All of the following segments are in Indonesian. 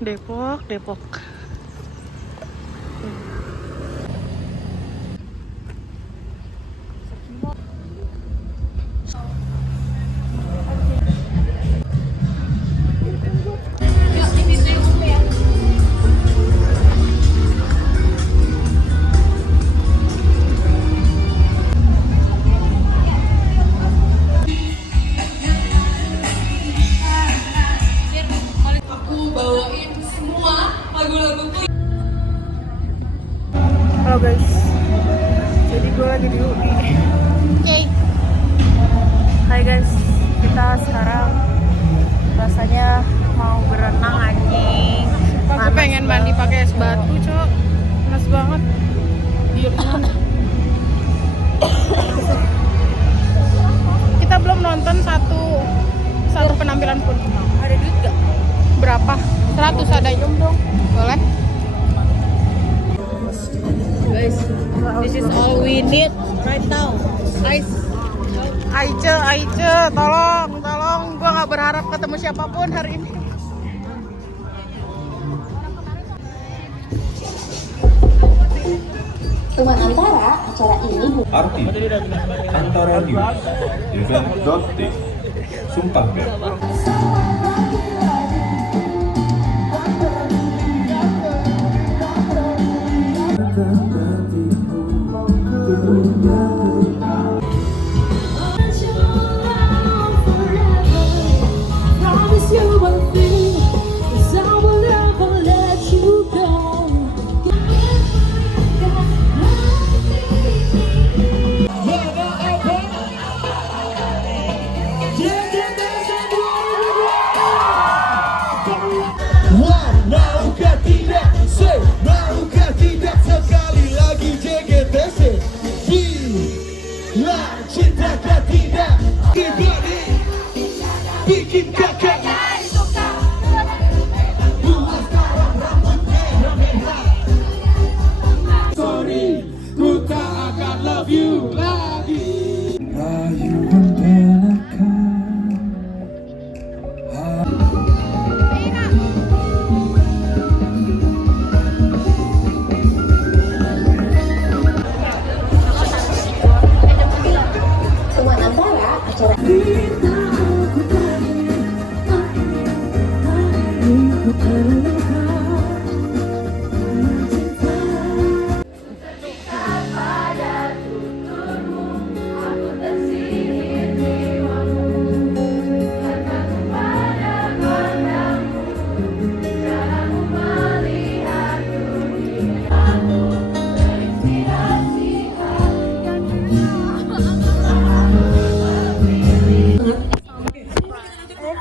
Depok. Halo guys, jadi gue lagi di UI. Hai guys, kita sekarang rasanya mau berenang anjing. Aku pengen mandi pakai es batu, cok. Panas banget. Diernya. Kita belum nonton satu penampilan pun. Ada duit gak? Berapa? 100 ada dong. Boleh? Guys, this is all we need right now. Ice. Aice, tolong, gua nggak berharap ketemu siapapun hari ini. Teman antara acara ini Arti Antara News Event.tik Sumpah Beb.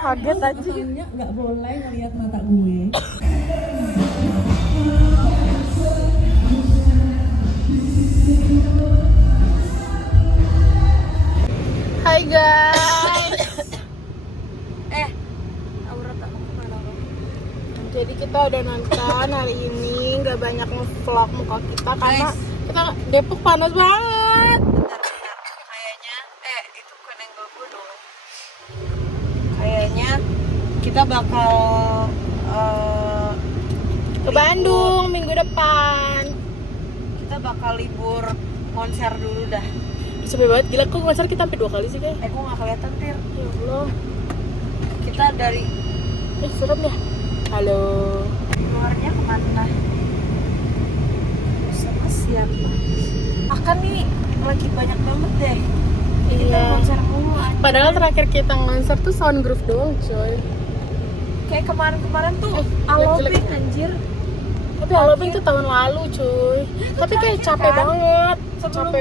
Kaget aja. Nggak boleh ngeliat mata gue. Hai guys. Aurat aku kemana? Jadi kita udah nonton hari ini, nggak banyak nge-vlog muka kita karena kita Depok panas banget. Kayaknya, itu koneng gue dong. Kayaknya kita bakal Ke Bandung minggu depan. kita bakal libur konser dulu dah. Sepi banget, gila kok konser kita sampai 2 kali sih kayak. Gue nggak kelihatan tir. Ya Allah. Kita dari Serem ya. Halo. luarnya kemana? Sama siapa? Akan nih lagi banyak banget deh. Kita Iya. konser mulu. Padahal terakhir kita konser tuh Soundgroove doang, coy. Kayak kemarin-kemarin tuh jelek. Alobing anjir. Tapi Halloween tuh tahun lalu, cuy. Tapi kayak capek kan? banget. Sebelum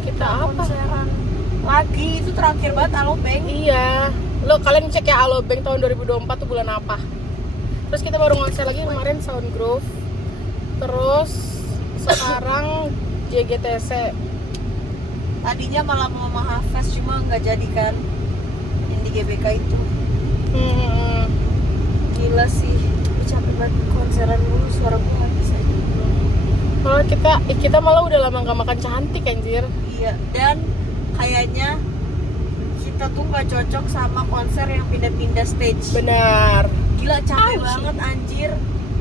Kita apa? konseran lagi itu terakhir banget Alobeng. Iya. Lo kalian cek ya Alobeng tahun 2024 tuh bulan apa? Terus kita baru konser lagi kemarin Soundgroove. Terus sekarang JGTC. Tadinya malah mau Mahafest cuma nggak jadi kan yang di GBK itu. Gila sih, gue capek banget konseran dulu, suara gue nggak bisa. Malah kita malah udah lama gak makan cantik anjir. Iya, dan kayaknya kita kita tuh nggak cocok sama konser yang pindah-pindah stage. Benar. Gila capek banget anjir.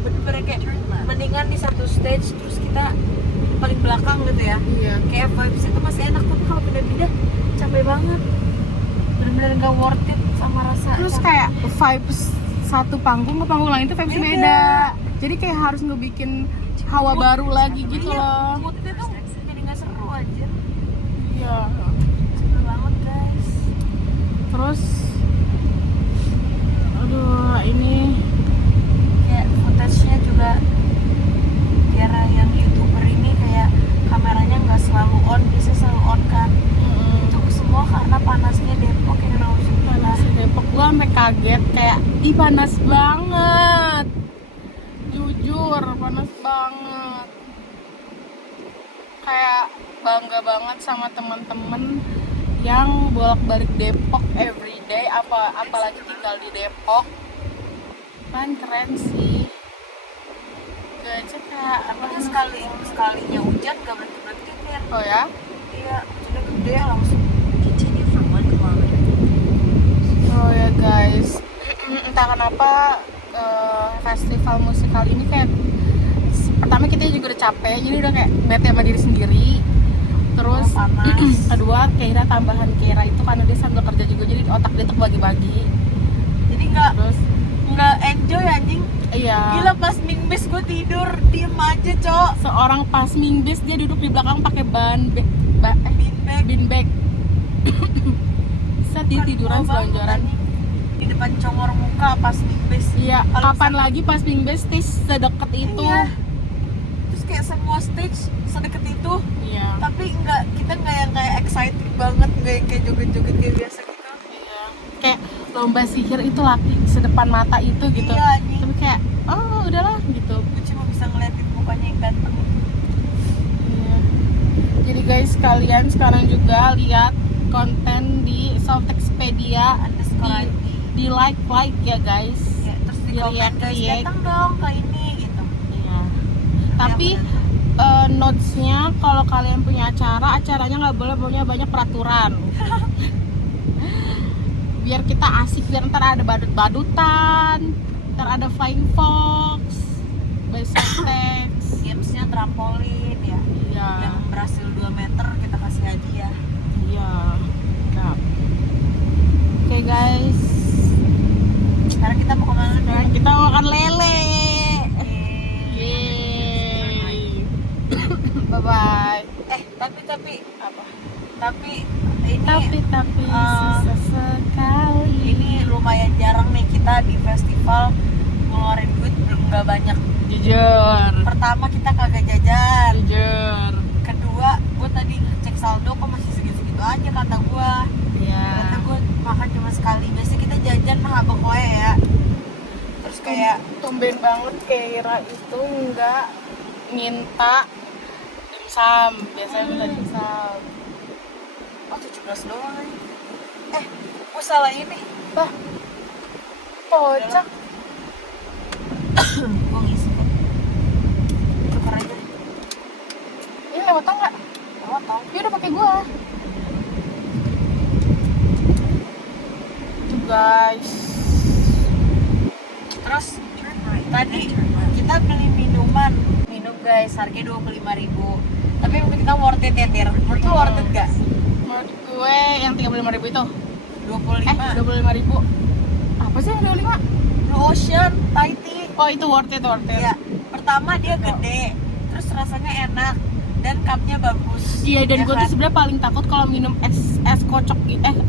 Bener-bener kayak mendingan di satu stage terus kita paling belakang gitu ya. Iya. Kayak vibes itu masih enak, tapi kalau pindah-pindah capek banget. Bener-bener nggak worth it sama rasa. Terus kayak vibes satu panggung ke panggung lain itu vibes Beda. beda. Jadi kayak harus ngebikin hawa baru lagi gitu Iya, loh. moodnya tuh jadi nggak seru anjir. Iya. Capek banget guys. Terus aduh, ini Kayak footage-nya juga biar yang YouTuber ini kayak kameranya nggak selalu on, bisa selalu on kan. Itu semua karena panasnya Depok yang panas di Depok. Gua sampai kaget kayak ih panas banget. Jujur panas banget. Kayak bangga banget sama teman-teman yang bolak-balik Depok everyday, apalagi tinggal di Depok. Kan keren sih. Gajah kayak apa sekalinya hujan gak berhenti kan. Oh ya? Iya, hujannya gede langsung. Oh ya guys, entah kenapa festival musik kali ini kayak pertama kita juga udah capek, jadi udah kayak bete sama diri sendiri. Terus Panas. kedua Keira tambahan Keira itu karena dia sambil kerja juga, jadi otak dia tuh bagi-bagi. Jadi Terus nggak enjoy anjing. iya. Gila pas mingbes gue tidur diem aja cok. Seorang pas mingbes dia duduk di belakang pakai Beanbag. beanbag. Bisa dia tiduran selonjoran. Di depan congor muka pas mingbes. Iya. Kalau Kapan misalkan- lagi pas mingbes sedekat itu? Iya. Terus kayak semua stage sedekat itu. Iya. Tapi kita nggak yang kayak excited banget, nggak yang kayak joget-joget kayak biasa gitu. Iya. Kayak lomba sihir itu laki sedepan mata itu gitu. Iya, anjing. Tapi kayak oh udahlah gitu. Gue cuma bisa ngeliatin mukanya yang ganteng. Iya. Jadi guys, kalian sekarang juga lihat konten di Softexpedia, Underscore di like ya guys. Ya, terus di Di komen guys, react. datang dong ke ini gitu. Iya. Tapi notesnya kalau kalian punya acaranya nggak boleh punya banyak peraturan. Biar kita asik, biar ntar ada badut-badutan, ntar ada flying fox, by Softex. Gamesnya trampolin ya. Iya. Yang berhasil 2 meter kita kasih hadiah. Iya. Nah. Oke guys, Sekarang kita mau kemana? sekarang kita mau makan lele. Yeay. Yeay. Bye bye. Tapi Apa? tapi ini Tapi susah sekali. ini lumayan jarang nih kita di festival ngeluarin duit nggak banyak. Jujur. Pertama kita kagak jajan. Jujur. Kedua gue tadi cek saldo kok masih segitu-segitu aja kata gue. Iya. Kata gue makan cuma sekali. Biasanya kita jajan mah abang koe ya. Terus kayak tumben banget Keira itu nggak minta dimsum, biasanya minta dimsum. oh 17 doang aja. Gue salah ini. Bah, kocak. Gue ngisi kok. Tuker aja. Ini lewat tau nggak? Oh tau. Dia udah pakai gua. Tuh guys. Terus tadi kita beli minum guys, harganya 25.000. Tapi menurut kita worth it ya Tir. Menurut lu worth it gak? Menurut gue yang 35.000 itu 25. 25.000. Apa sih yang 25? Blue Ocean, Thai tea. Oh itu worth it. Iya. Pertama dia gede, terus rasanya enak dan cupnya bagus. Iya, dan ya gue kan? tuh sebenarnya paling takut kalau minum es kocok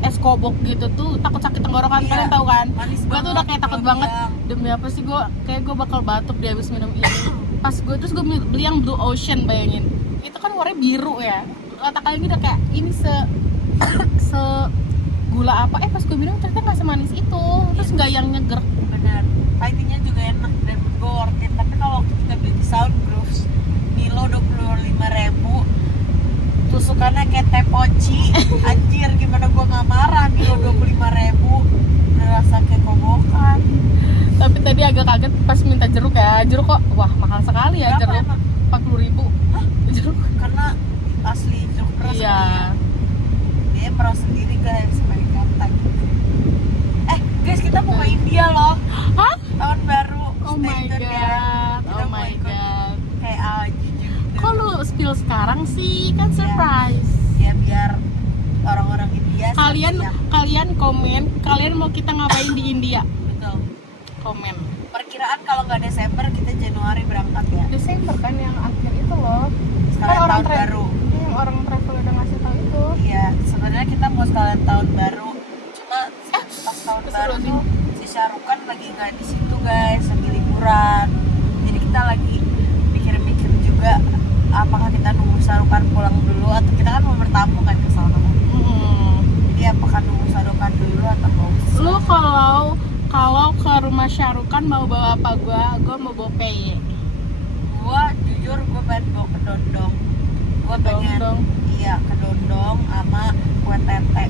es kobok gitu tuh takut sakit tenggorokan. Iya. Kalian tahu kan? Manis Gue tuh udah kayak takut kalau banget. bilang. Demi apa sih gue kayak gue bakal batuk dia habis minum ini. Pas gue beli yang Blue Ocean, bayangin. Itu kan warnanya biru ya. Otak kalian udah kayak ini se gula apa? Pas gue minum ternyata nggak semanis itu. Terus nggak yang nyeger. Benar. Thai tea-nya juga enak dan gue worth it. Tapi kalau waktu kita beli di Soundgrooves, Milo 25.000, tusukannya kayak teh poci. Anjir, gimana gue nggak marah? Milo 25.000 udah rasa kayak kobokan. Tapi tadi agak kaget pas minta jeruk ya. Jeruk kok wah mahal sekali ya. Berapa Jeruk emang? 40.000. Jeruk. Karena asli jeruk keras Iya. kali ya. Dia merasa sendiri guys, sebagai kapten. Kalau sekarang sih kan surprise. Ya biar orang-orang India Kalian komen, kalian mau kita ngapain di India? betul. Komen. Perkiraan kalau nggak Desember kita Januari berangkat ya. Desember kan yang akhir itu loh. Sekalian tahun baru. Yang orang travel udah ngasih tahu itu. Iya, sebenarnya kita mau sekalian tahun baru. Cuma pas tahun baru tuh si Syarukan lagi nggak di situ guys, lagi liburan. Jadi kita lagi mikir-mikir juga apakah kita nunggu Syarukan pulang dulu atau kita kan mau bertamu kan ke sana. Jadi apakah nunggu Syarukan dulu atau mau? Lu kalau ke rumah Syarukan mau bawa apa? Gua mau bawa peye. Gua jujur gua pengen bawa ke Dondong. Gua pengen Dondong. iya ke Dondong sama kue tete.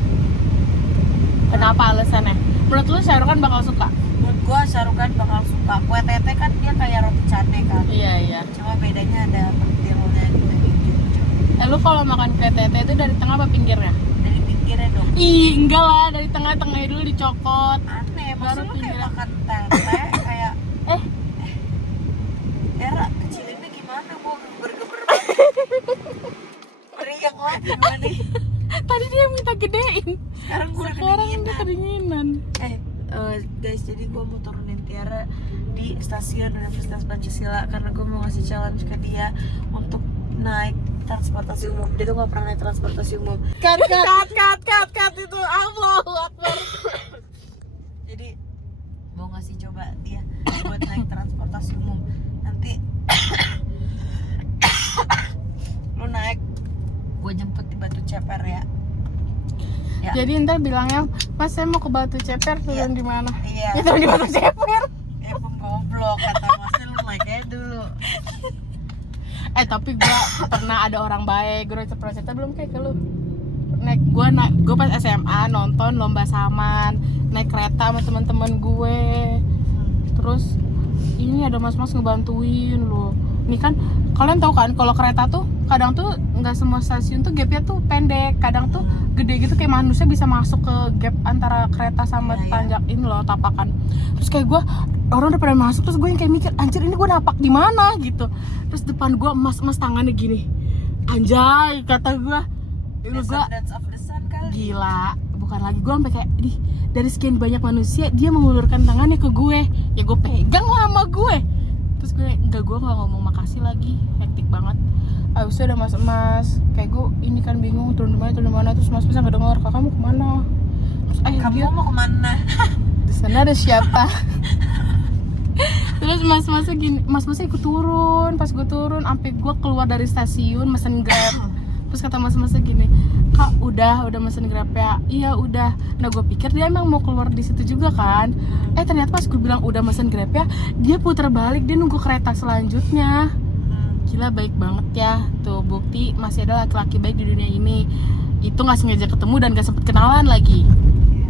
Kenapa alasannya? Menurut lu Syarukan bakal suka? Menurut gua Syarukan bakal suka. Kue tete kan dia kayak roti canai kan. Iya. Cuma bedanya ada pentilnya gitu. Lu kalau makan kue tete itu dari tengah apa pinggirnya? Dari pinggirnya dong. Ih, enggak lah, dari tengah-tengahnya dulu dicokot. Aneh, Baru maksud lu kayak pinggirnya. makan tete kayak Eh. Era kecilinnya gimana gua bergeber meriang lagi gimana nih. Tadi dia minta gedein. Sekarang gua udah Sekarang dia kedinginan. kedinginan. Guys, jadi gue mau turunin Tiara di stasiun Universitas Pancasila karena gue mau ngasih challenge ke dia untuk naik transportasi umum. Dia tuh gak pernah naik transportasi umum. Cut itu Allahu Akbar. Jadi mau ngasih coba dia buat naik transportasi umum. Nanti lu naik, gue jemput di Batu Ceper ya. Ya. Jadi ntar bilangnya, Mas saya mau ke Batu Ceper, turun Iya. di mana? Iya. Ya turun di Batu Ceper. Ya penggoblok kata Masnya, lu naik aja dulu. Tapi gua pernah ada orang baik, gue cerita belum kayak ke lu. Gue pas SMA nonton lomba saman, naik kereta sama teman-teman gue. Terus ini ada mas-mas ngebantuin lo. Ini kan kalian tahu kan kalau kereta tuh kadang tuh nggak semua stasiun tuh gapnya tuh pendek, kadang tuh gede gitu kayak manusia bisa masuk ke gap antara kereta sama tanjak ini loh, tapakan. Terus kayak gue orang udah pada masuk, terus gue yang kayak mikir anjir ini gue napak di mana gitu. Terus depan gue mas tangannya gini, anjay kata gue, Dance of the Sun kali. gila, bukan lagi. Gue sampai kayak dari sekian banyak manusia dia mengulurkan tangannya ke gue, ya gue pegang lah sama gue. Terus gue nggak ngomong makasih lagi, hektik banget. Abis itu ada mas kayak gue ini kan bingung turun di mana, terus mas nggak dengar, kakak mau kemana? Terus Kamu dia mau kemana? di sana ada siapa? Terus mas-masnya gini, mas-masnya ikut turun. Pas gue turun, sampai gue keluar dari stasiun mesen Grab. Terus kata mas-masnya gini, kak udah mesen Grab ya? Iya udah. Nah gue pikir dia emang mau keluar di situ juga kan. Ternyata pas gue bilang udah mesen Grab ya, dia putar balik, dia nunggu kereta selanjutnya. Gila, baik banget ya. Tuh bukti masih ada laki-laki baik di dunia ini. Itu nggak sengaja ketemu dan nggak sempet kenalan lagi.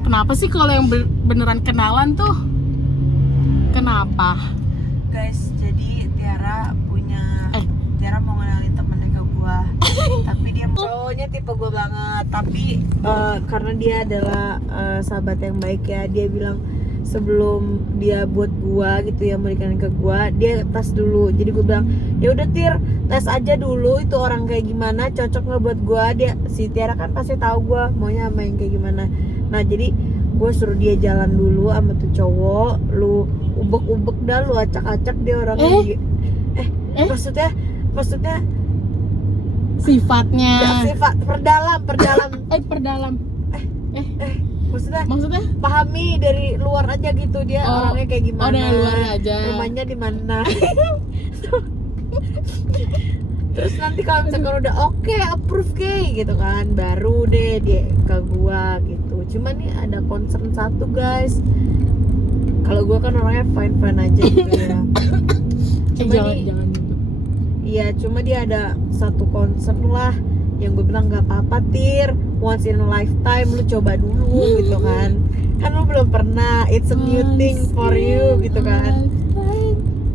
Kenapa sih kalau yang beneran kenalan tuh? Kenapa? Guys, jadi Tiara mau ngenalin temennya ke gua. Tapi dia cowoknya tipe gua banget. Tapi karena dia adalah sahabat yang baik ya, dia bilang sebelum dia buat gua gitu ya, memberikan ke gua, dia tes dulu. Jadi gua bilang, ya udah Tir, tes aja dulu itu orang kayak gimana, cocok nggak buat gua. Si Tiara kan pasti tahu gua maunya sama yang kayak gimana. Nah jadi gue suruh dia jalan dulu sama tuh cowok, lu ubek-ubek dah, lu acak-acak dia orangnya. Maksudnya sifatnya. sifat perdalam. Maksudnya pahami dari luar aja gitu, dia orangnya kayak gimana. Dari luar aja. Rumahnya di mana. Terus nanti kalau misalkan udah oke, approve kayak gitu kan, baru deh dia ke gua gitu. Cuma nih ada concern satu guys. Kalau gua kan orangnya fine aja gitu ya. Cuma jangan gitu. Iya, cuma dia ada satu concern lah yang gue bilang nggak apa-apa Tir, once in a lifetime lu coba dulu gitu kan. Kan lu belum pernah, it's a new thing for you gitu kan.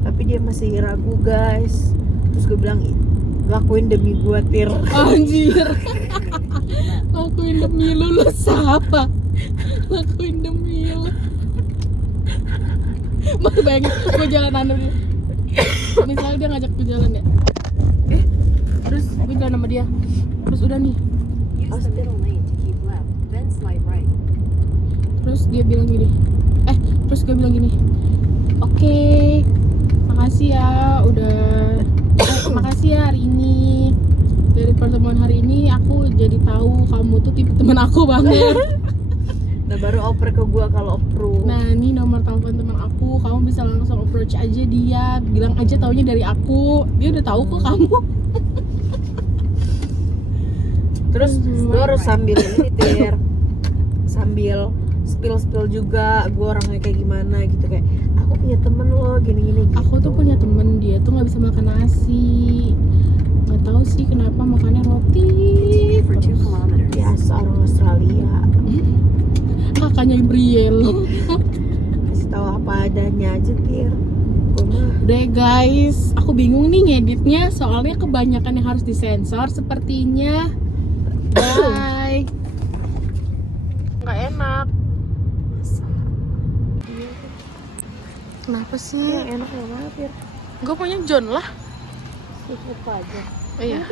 Tapi dia masih ragu guys. Terus gue bilang lakuin demi gue Tir. Anjir. Lakuin demi lu siapa? Lakuin demi lu. Baru bayangin gue jalan dulu. Misalnya dia ngajak gue jalan ya. Terus gue jalan sama dia. Terus udah nih. Use the middle lane to keep left, then slide right. Terus dia bilang gini. Terus gue bilang gini. Oke, makasih ya udah. Makasih ya hari ini. Dari pertemuan hari ini aku jadi tahu kamu tuh tipe teman aku banget. Nah baru oper ke gua kalau approve. Nah ini nomor telepon teman aku, kamu bisa langsung approach aja dia, bilang aja taunya dari aku. Dia udah tahu kok kamu. Terus lu harus sambil ini Tir, sambil spill juga gua orangnya kayak gimana gitu, kayak aku punya temen lo gini-gini gitu. Aku tuh punya temen, dia tuh nggak bisa makan nasi. Nggak tahu sih kenapa makannya roti. For 2 kilometers. Biasa orang Australia. Kakaknya Briel. Kasih tahu apa adanya aja Tir. Gua mah Udah guys, aku bingung nih ngeditnya soalnya kebanyakan yang harus disensor sepertinya. Bye. Nggak enak. Kenapa sih? enak banget Tir. Gue punya John lah. Lupa aja. Oh iya.